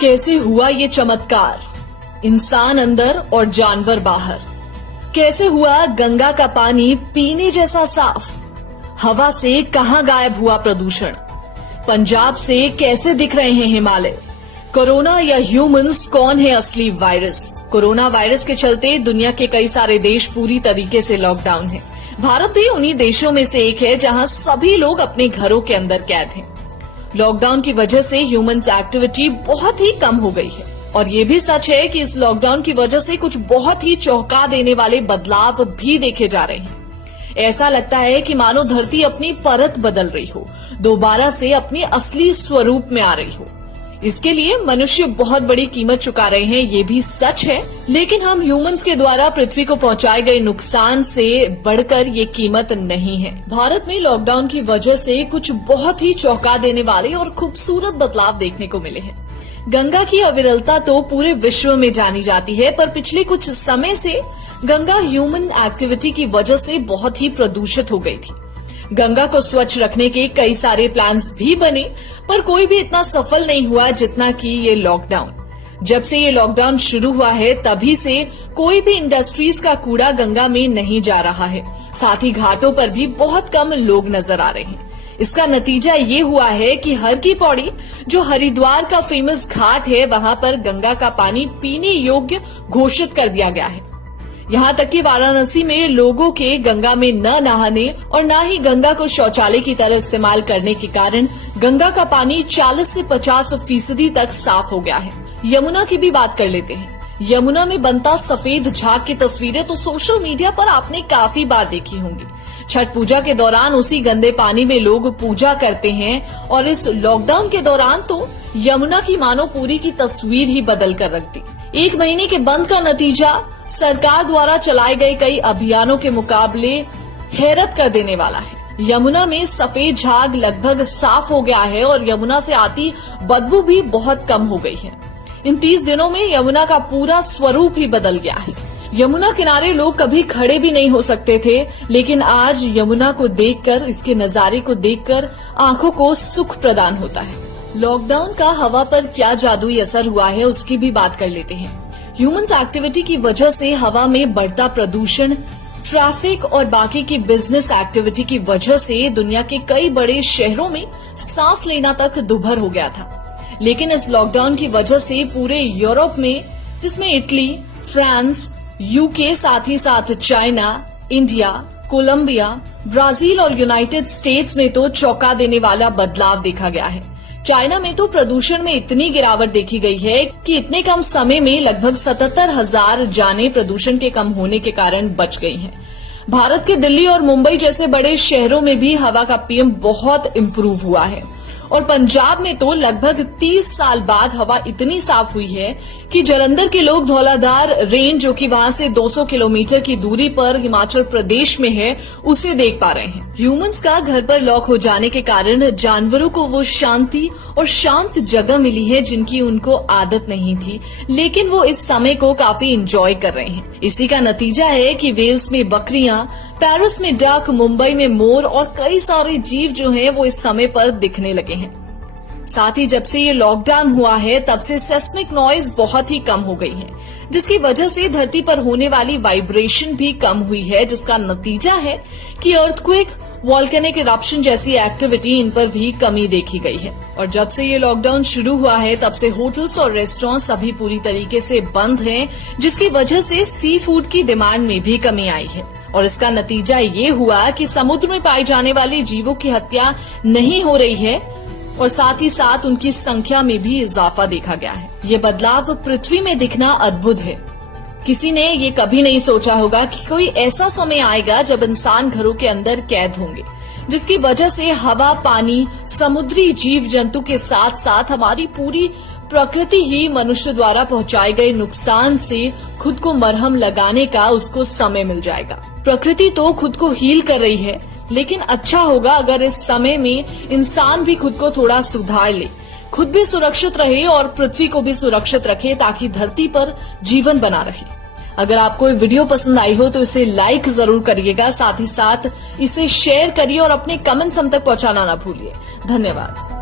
कैसे हुआ ये चमत्कार, इंसान अंदर और जानवर बाहर। कैसे हुआ गंगा का पानी पीने जैसा साफ, हवा से कहां गायब हुआ प्रदूषण, पंजाब से कैसे दिख रहे हैं हिमालय। कोरोना या ह्यूमंस, कौन है असली वायरस। कोरोना वायरस के चलते दुनिया के कई सारे देश पूरी तरीके से लॉकडाउन हैं। भारत भी उन्हीं देशों में से एक है जहां सभी लोग अपने घरों के अंदर कैद हैं। लॉकडाउन की वजह से ह्यूमंस एक्टिविटी बहुत ही कम हो गई है और ये भी सच है कि इस लॉकडाउन की वजह से कुछ बहुत ही चौंका देने वाले बदलाव भी देखे जा रहे हैं। ऐसा लगता है कि मानो धरती अपनी परत बदल रही हो, दोबारा से अपने असली स्वरूप में आ रही हो। इसके लिए मनुष्य बहुत बड़ी कीमत चुका रहे हैं, ये भी सच है, लेकिन हम ह्यूमंस के द्वारा पृथ्वी को पहुंचाए गए नुकसान से बढ़कर ये कीमत नहीं है। भारत में लॉकडाउन की वजह से कुछ बहुत ही चौंका देने वाले और खूबसूरत बदलाव देखने को मिले हैं। गंगा की अविरलता तो पूरे विश्व में जानी जाती है, पर पिछले कुछ समय से गंगा ह्यूमन एक्टिविटी की वजह से बहुत ही प्रदूषित हो गई थी। गंगा को स्वच्छ रखने के कई सारे प्लान्स भी बने, पर कोई भी इतना सफल नहीं हुआ जितना कि ये लॉकडाउन। जब से ये लॉकडाउन शुरू हुआ है तभी से कोई भी इंडस्ट्रीज का कूड़ा गंगा में नहीं जा रहा है। साथ ही घाटों पर भी बहुत कम लोग नजर आ रहे हैं। इसका नतीजा ये हुआ है कि हर की पौड़ी, जो हरिद्वार का फेमस घाट है, वहां पर गंगा का पानी पीने योग्य घोषित कर दिया गया है। यहाँ तक कि वाराणसी में लोगों के गंगा में न नहाने और न ही गंगा को शौचालय की तरह इस्तेमाल करने के कारण गंगा का पानी 40 से 50% तक साफ हो गया है। यमुना की भी बात कर लेते हैं। यमुना में बनता सफेद झाग की तस्वीरें तो सोशल मीडिया पर आपने काफी बार देखी होंगी। छठ पूजा के दौरान उसी गंदे पानी में लोग पूजा करते हैं और इस लॉकडाउन के दौरान तो यमुना की मानो पूरी की तस्वीर ही बदल कर रख दी। 1 महीने के बंद का नतीजा सरकार द्वारा चलाए गए कई अभियानों के मुकाबले हैरत कर देने वाला है। यमुना में सफेद झाग लगभग साफ हो गया है और यमुना से आती बदबू भी बहुत कम हो गई है। इन 30 दिनों में यमुना का पूरा स्वरूप ही बदल गया है। यमुना किनारे लोग कभी खड़े भी नहीं हो सकते थे, लेकिन आज यमुना को देखकर, इसके नजारे को देखकर आंखों को सुख प्रदान होता है। लॉकडाउन का हवा पर क्या जादुई असर हुआ है, उसकी भी बात कर लेते हैं। ह्यूमंस एक्टिविटी की वजह से हवा में बढ़ता प्रदूषण, ट्रैफिक और बाकी की बिजनेस एक्टिविटी की वजह से दुनिया के कई बड़े शहरों में सांस लेना तक दुभर हो गया था। लेकिन इस लॉकडाउन की वजह से पूरे यूरोप में, जिसमें इटली, फ्रांस, यूके, साथ ही साथ चाइना, इंडिया, कोलंबिया, ब्राजील और यूनाइटेड स्टेट्स में तो चौंका देने वाला बदलाव देखा गया है। चाइना में तो प्रदूषण में इतनी गिरावट देखी गई है कि इतने कम समय में लगभग 77,000 जानें प्रदूषण के कम होने के कारण बच गई हैं। भारत के दिल्ली और मुंबई जैसे बड़े शहरों में भी हवा का पीएम बहुत इम्प्रूव हुआ है और पंजाब में तो लगभग 30 साल बाद हवा इतनी साफ हुई है कि जालंधर के लोग धौलाधार रेंज, जो कि वहां से 200 किलोमीटर की दूरी पर हिमाचल प्रदेश में है, उसे देख पा रहे हैं। ह्यूमंस का घर पर लॉक हो जाने के कारण जानवरों को वो शांति और शांत जगह मिली है जिनकी उनको आदत नहीं थी, लेकिन वो इस समय को काफी एंजॉय कर रहे हैं। इसी का नतीजा है कि वेल्स में बकरियां, पेरिस में डक, मुंबई में मोर और कई सारे जीव जो हैं वो इस समय पर दिखने लगे हैं। साथ ही जब से ये लॉकडाउन हुआ है तब से सेस्मिक नॉइज बहुत ही कम हो गई है, जिसकी वजह से धरती पर होने वाली वाइब्रेशन भी कम हुई है, जिसका नतीजा है कि अर्थक्वेक, वॉल्केनिक इरप्शन जैसी एक्टिविटी, इन पर भी कमी देखी गई है। और जब से ये लॉकडाउन शुरू हुआ है तब से होटल्स और रेस्टोरेंट सभी पूरी तरीके से बंद हैं, जिसकी वजह से सी फूड की डिमांड में भी कमी आई है। और इसका नतीजा ये हुआ कि समुद्र में पाए जाने वाले जीवों की हत्या नहीं हो रही है और साथ ही साथ उनकी संख्या में भी इजाफा देखा गया है। ये बदलाव पृथ्वी में दिखना अद्भुत है। किसी ने ये कभी नहीं सोचा होगा कि कोई ऐसा समय आएगा जब इंसान घरों के अंदर कैद होंगे, जिसकी वजह से हवा, पानी, समुद्री जीव जंतु के साथ साथ हमारी पूरी प्रकृति ही मनुष्य द्वारा पहुंचाए गए नुकसान से खुद को मरहम लगाने का उसको समय मिल जाएगा। प्रकृति तो खुद को हील कर रही है, लेकिन अच्छा होगा अगर इस समय में इंसान भी खुद को थोड़ा सुधार ले, खुद भी सुरक्षित रहे और पृथ्वी को भी सुरक्षित रखे, ताकि धरती पर जीवन बना रहे। अगर आपको ये वीडियो पसंद आई हो तो इसे लाइक जरूर करिएगा, साथ ही साथ इसे शेयर करिए और अपने कमेंट्स हम तक पहुंचाना ना भूलिए। धन्यवाद।